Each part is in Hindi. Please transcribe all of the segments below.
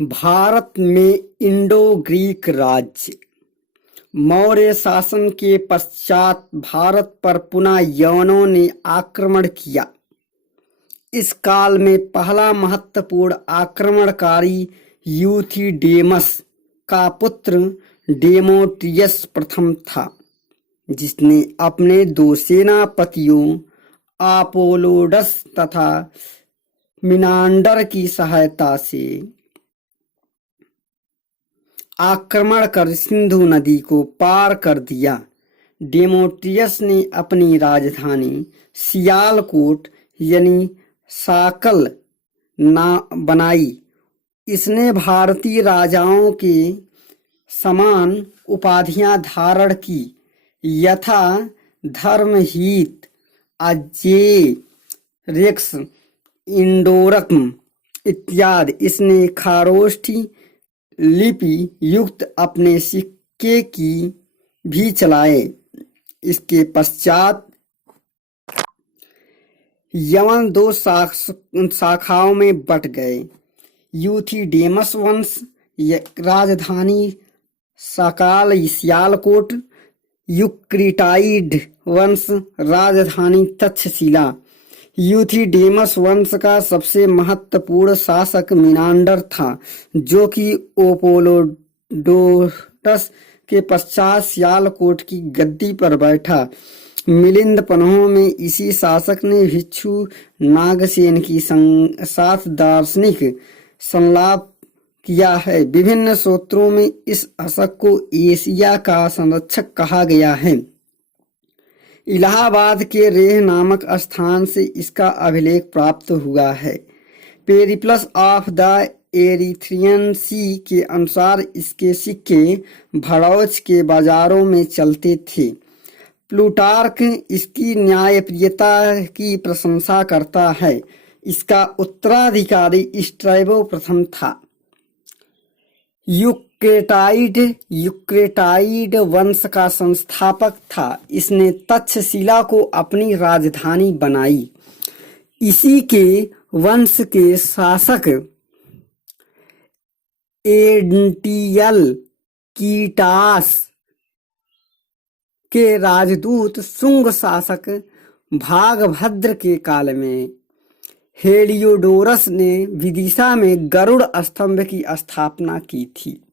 भारत में इंडो-ग्रीक राज्य। मौर्य शासन के पश्चात भारत पर पुनः यवनों ने आक्रमण किया। इस काल में पहला महत्वपूर्ण आक्रमणकारी यूथिडेमस का पुत्र डेमेट्रियस प्रथम था, जिसने अपने दो सेनापतियों अपोलोडस तथा मिनांडर की सहायता से आक्रमण कर सिंधु नदी को पार कर दिया। डेमेट्रियस ने अपनी राजधानी सियालकोट यानी साकल बनाई। इसने भारतीय राजाओं के समान उपाधियां धारण की, यथा धर्महीत, अजेय, रेक्स, इंडोरकम इत्यादि। इसने खारोष्ठी लिपि युक्त अपने सिक्के की भी चलाए। इसके पश्चात यवन दो शाखाओं में बट गए। यूथिडेमस वंश राजधानी सकाल सियालकोट, यूक्रिटाइड वंश राजधानी तक्षशिला। यूथिडेमस वंश का सबसे महत्वपूर्ण शासक मिनांडर था, जो कि अपोलोडोरस के पश्चात सियालकोट की गद्दी पर बैठा। मिलिंद पन्हों में इसी शासक ने भिक्षु नागसेन के साथ दार्शनिक संलाप किया है। विभिन्न सूत्रों में इस शासक को एशिया का संरक्षक कहा गया है। इलाहाबाद के रेह नामक स्थान से इसका अभिलेख प्राप्त हुआ है। पेरिप्लस ऑफ द एरिथ्रियन सी के अनुसार इसके सिक्के भड़ौच के बाजारों में चलते थे। प्लूटार्क इसकी न्यायप्रियता की प्रशंसा करता है। इसका उत्तराधिकारी स्ट्रैबो प्रथम था। यूक्रेटाइड वंश का संस्थापक था। इसने तक्षशिला को अपनी राजधानी बनाई। इसी के वंश के शासक एंटियल कीटास के राजदूत शुंग शासक भागभद्र के काल में हेलियोडोरस ने विदिशा में गरुड़ स्तंभ की स्थापना की थी।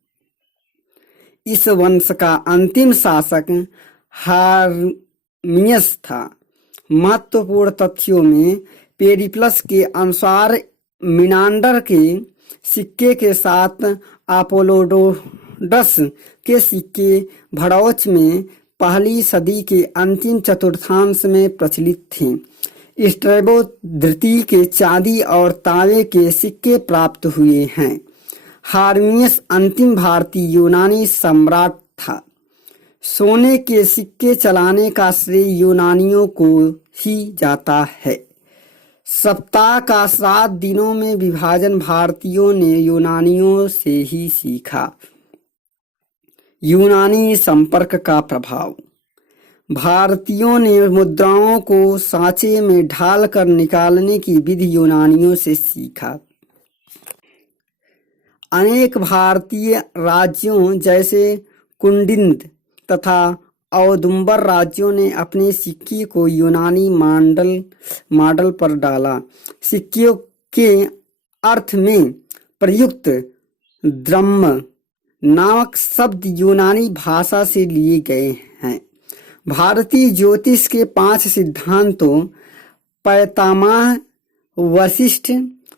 इस वंश का अंतिम शासक हार्मियस था। महत्वपूर्ण तथ्यों में पेरिप्लस के अनुसार मिनांडर के सिक्के के साथ अपोलोडोरस के सिक्के भड़ौच में पहली सदी के अंतिम चतुर्थांश में प्रचलित थे। स्ट्रैबो द्वितीय के चांदी और तांबे के सिक्के प्राप्त हुए हैं। हार्मियस अंतिम भारतीय यूनानी सम्राट था। सोने के सिक्के चलाने का श्रेय यूनानियों को ही जाता है। सप्ताह का 7 दिनों में विभाजन भारतीयों ने यूनानियों से ही सीखा। यूनानी संपर्क का प्रभाव। भारतीयों ने मुद्राओं को सांचे में ढालकर निकालने की विधि यूनानियों से सीखा। अनेक भारतीय राज्यों जैसे कुंडिंद तथा औदुंबर राज्यों ने अपने सिक्के को यूनानी मॉडल पर डाला। सिक्कों के अर्थ में प्रयुक्त द्रह्म नामक शब्द यूनानी भाषा से लिए गए हैं। भारतीय ज्योतिष के 5 सिद्धांतों पैतामह, वशिष्ठ,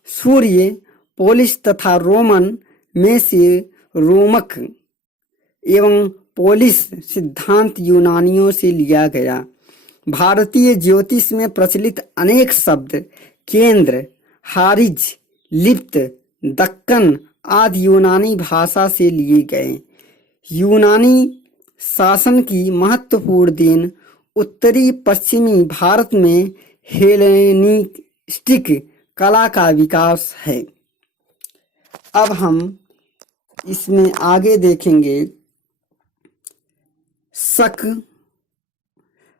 सूर्य, पोलिश तथा रोमन में से रोमक एवं पोलिश सिद्धांत यूनानियों से लिया गया। भारतीय ज्योतिष में प्रचलित अनेक शब्द केंद्र, हारिज, लिप्त, दक्कन आदि यूनानी भाषा से लिए गए। यूनानी शासन की महत्वपूर्ण देन उत्तरी पश्चिमी भारत में हेलेनिस्टिक कला का विकास है। अब हम इसमें आगे देखेंगे। शक।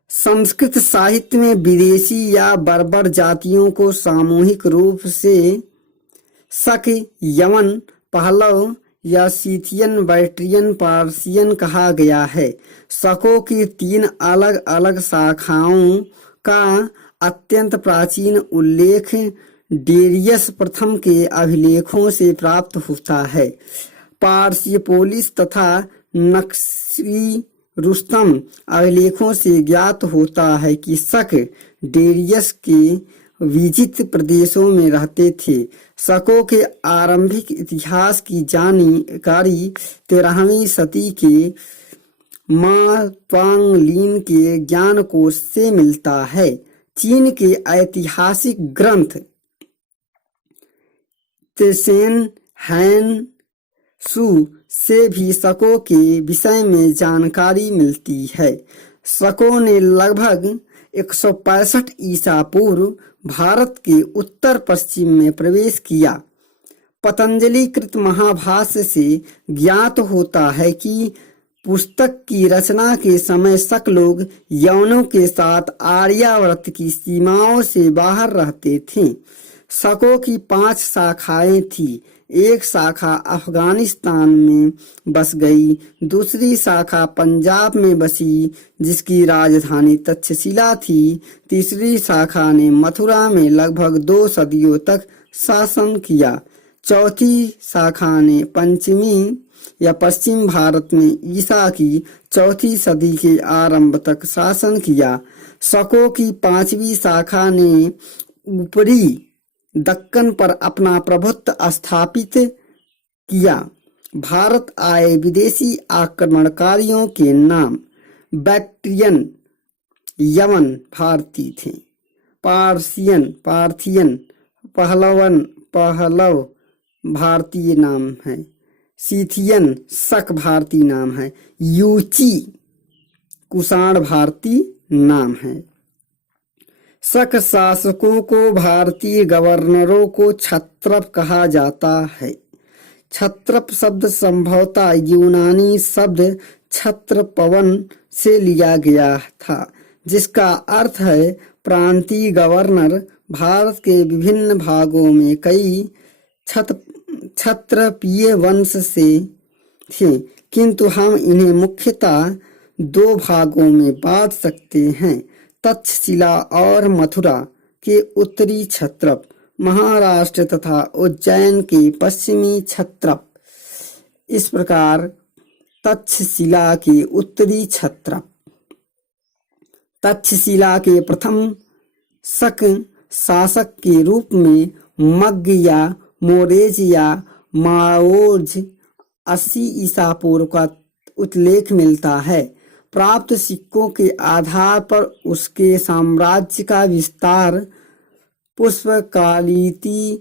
संस्कृत साहित्य में विदेशी या बर्बर जातियों को सामूहिक रूप से शक, यवन पहलव या सीथियन बैक्ट्रियन पार्सियन कहा गया है। शकों की 3 अलग अलग शाखाओं का अत्यंत प्राचीन उल्लेख डेरियस प्रथम के अभिलेखों से प्राप्त होता है। पार्सियोपोलिस तथा नक्शी रुस्तम अभिलेखों से ज्ञात होता है कि शक डेरियस के विजित प्रदेशों में रहते थे। शकों के आरंभिक इतिहास की जानकारी 13वीं सदी के मा त्वांगलिन के ज्ञानकोश से मिलता है। चीन के ऐतिहासिक ग्रंथ त्सेन हैन सु से भी शकों के विषय में जानकारी मिलती है। शकों ने लगभग 165 ईसा पूर्व भारत के उत्तर पश्चिम में प्रवेश किया। पतंजलि कृत महाभाष्य से ज्ञात होता है कि पुस्तक की रचना के समय शक लोग यवनों के साथ आर्यावर्त की सीमाओं से बाहर रहते थे। शकों की 5 शाखाएं थी। एक शाखा अफगानिस्तान में बस गई, दूसरी शाखा पंजाब में बसी जिसकी राजधानी तक्षशिला थी, तीसरी शाखा ने मथुरा में लगभग 2 सदियों तक शासन किया, चौथी शाखा ने पंचमी या पश्चिम भारत में ईसा की 4वीं सदी के आरंभ तक शासन किया। शकों की 5वीं शाखा ने ऊपरी दक्कन पर अपना प्रभुत्व स्थापित किया। भारत आए विदेशी आक्रमणकारियों के नाम बैक्ट्रियन यवन भारतीय थे, पार्थियन पहलव भारतीय नाम है, सीथियन शक भारतीय नाम है, यूची कुषाण भारतीय नाम है। शक शासकों को भारतीय गवर्नरों को क्षत्रप कहा जाता है। क्षत्रप शब्द संभवतः यूनानी शब्द छत्र पवन से लिया गया था, जिसका अर्थ है प्रांतीय गवर्नर। भारत के विभिन्न भागों में कई क्षत्रपीय वंश से थे, किंतु हम इन्हें मुख्यतः 2 भागों में बांट सकते हैं, तक्षशिला और मथुरा के उत्तरी क्षत्रप, महाराष्ट्र तथा उज्जैन के पश्चिमी क्षत्रप। इस प्रकार तक्षशिला के उत्तरी क्षत्रप। तक्षशिला के प्रथम शक शासक के रूप में मग्ग या मोरेज या माओज 80 ईसा पूर्व का उल्लेख मिलता है। प्राप्त सिक्कों के आधार पर उसके साम्राज्य का विस्तार पुष्पकालिती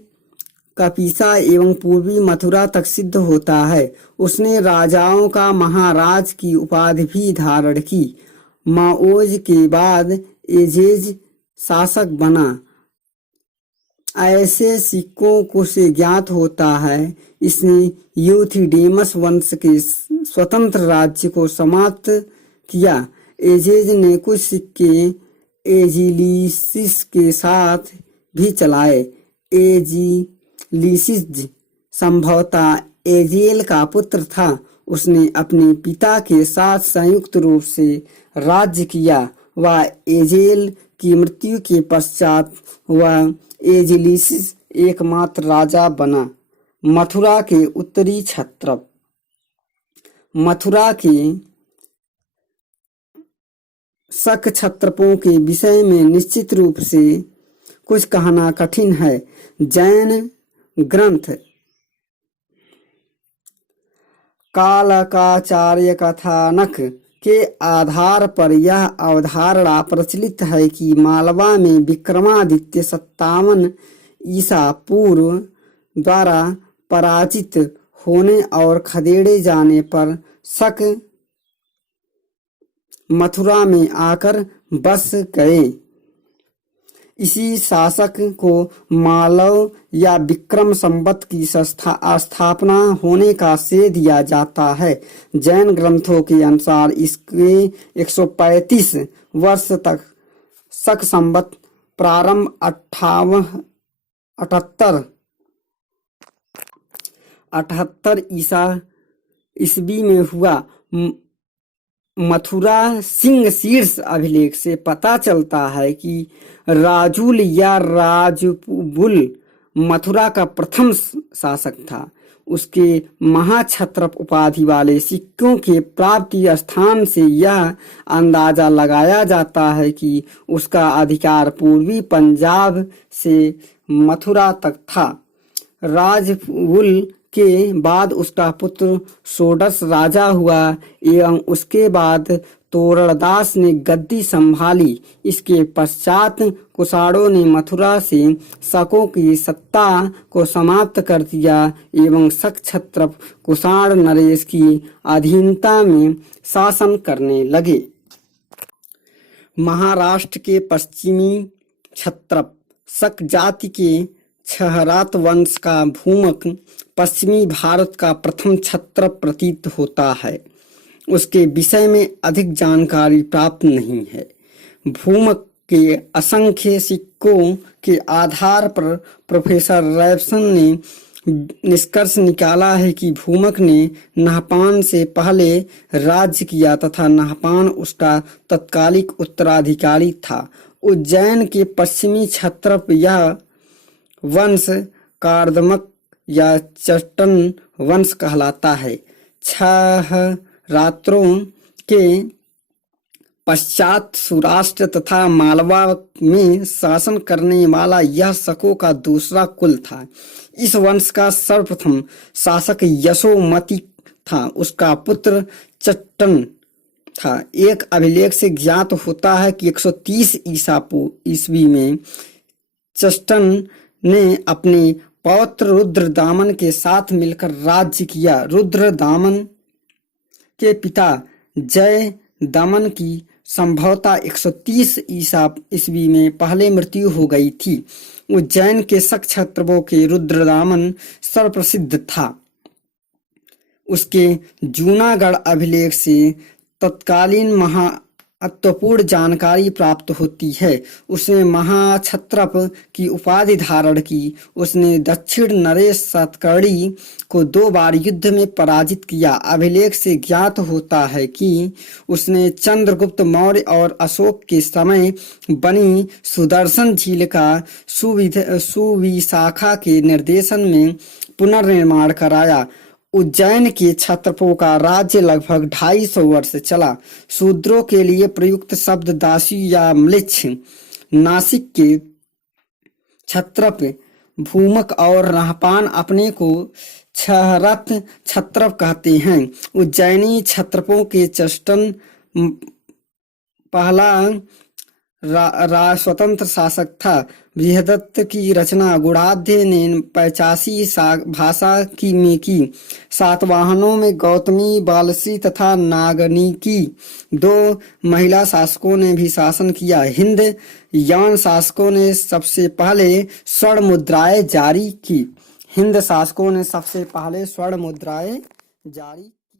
कपिसा एवं पूर्वी मथुरा तक सिद्ध होता है। उसने राजाओं का महाराज की उपाधि भी धारण की। माओज के बाद एजेज शासक बना। ऐसे सिक्कों को से ज्ञात होता है इसने यूथिडेमस वंश के स्वतंत्र राज्य को समाप्त किया। एजेज ने कुछ सिक्के एजिलिसिस के साथ भी चलाए। एजिलिसिस संभवतः एजेल का पुत्र था। उसने अपने पिता के साथ संयुक्त रूप से राज्य किया। वह एजेल की मृत्यु के पश्चात वह एजिलिसिस एकमात्र राजा बना। मथुरा के उत्तरी क्षत्रप। मथुरा के शक क्षत्रपों के विषय में निश्चित रूप से कुछ कहना कठिन है। जैन ग्रंथ कालकाचार्य कथानक के आधार पर यह अवधारणा प्रचलित है कि मालवा में विक्रमादित्य 57 ईसा पूर्व द्वारा पराजित होने और खदेड़े जाने पर शक मथुरा में आकर बस गए। इसी शासक को मालव या विक्रम संवत की स्थापना होने का श्रेय दिया जाता है। जैन ग्रंथों के अनुसार इसके 135 वर्ष तक शक संवत प्रारंभ 78 78 ईस्वी में हुआ। मथुरा सिंह शीर्ष अभिलेख से पता चलता है कि राजुल या राजबुल मथुरा का प्रथम शासक था। उसके महाक्षत्रप उपाधि वाले सिक्कों के प्राप्ति स्थान से यह अंदाजा लगाया जाता है कि उसका अधिकार पूर्वी पंजाब से मथुरा तक था। राजबुल के बाद उसका पुत्र षोडश राजा हुआ एवं उसके बाद तोरणदास ने गद्दी संभाली। इसके पश्चात कुषाणों ने मथुरा से शकों की सत्ता को समाप्त कर दिया एवं शक क्षत्रप कुषाण नरेश की अधीनता में शासन करने लगे। महाराष्ट्र के पश्चिमी क्षत्रप शक जाति के क्षहरात वंश का भूमक पश्चिमी भारत का प्रथम क्षत्रप प्रतीत होता है। उसके विषय में अधिक जानकारी प्राप्त नहीं है। भूमक के असंख्य सिक्कों के आधार पर प्रोफेसर रैबसन ने निष्कर्ष निकाला है कि भूमक ने नहपान से पहले राज्य किया तथा नहपान उसका तत्कालिक उत्तराधिकारी था। उज्जैन के पश्चिमी क्षत्रप यह वंश कार्दमक या चट्टन वंश कहलाता है। क्षहरात्रों के पश्चात सौराष्ट्र तथा मालवा में शासन करने वाला यह शकों का दूसरा कुल था। इस वंश का सर्वप्रथम शासक यशोमती था। उसका पुत्र चट्टन था। एक अभिलेख से ज्ञात होता है कि 130 ईस्वी में चट्टन ने अपने पौत्र रुद्रदामन के साथ मिलकर राज्य किया। रुद्रदामन के पिता जय दमन की संभवतः 130 ईस्वी में पहले मृत्यु हो गई थी। उज्जैन के शक क्षत्रपों के रुद्रदामन सर्वप्रसिद्ध था। उसके जूनागढ़ अभिलेख से तत्कालीन महत्वपूर्ण जानकारी प्राप्त होती है। उसने महाक्षत्रप की उपाधि धारण की। उसने दक्षिण नरेश सातकर्णी को 2 बार युद्ध में पराजित किया। अभिलेख से ज्ञात होता है कि उसने चंद्रगुप्त मौर्य और अशोक के समय बनी सुदर्शन झील का सुविशाखा के निर्देशन में पुनर्निर्माण कराया। उज्जैन के क्षत्रपों का राज्य लगभग 250 वर्ष चला। शूद्रों के लिए प्रयुक्त शब्द दासी या म्लेच्छ। नासिक के क्षत्रप भूमक और नहपान अपने को क्षहरत क्षत्रप कहते हैं। उज्जैनी क्षत्रपों के चट्टन पहला स्वतंत्र शासक था। बृहदत्त की रचना गुणाढ्य ने 85 भाषा में की। सातवाहनों में गौतमी, बालश्री तथा नागनिकी 2 महिला शासकों ने भी शासन किया। हिंद यवन शासकों ने सबसे पहले स्वर्ण मुद्राएं जारी की।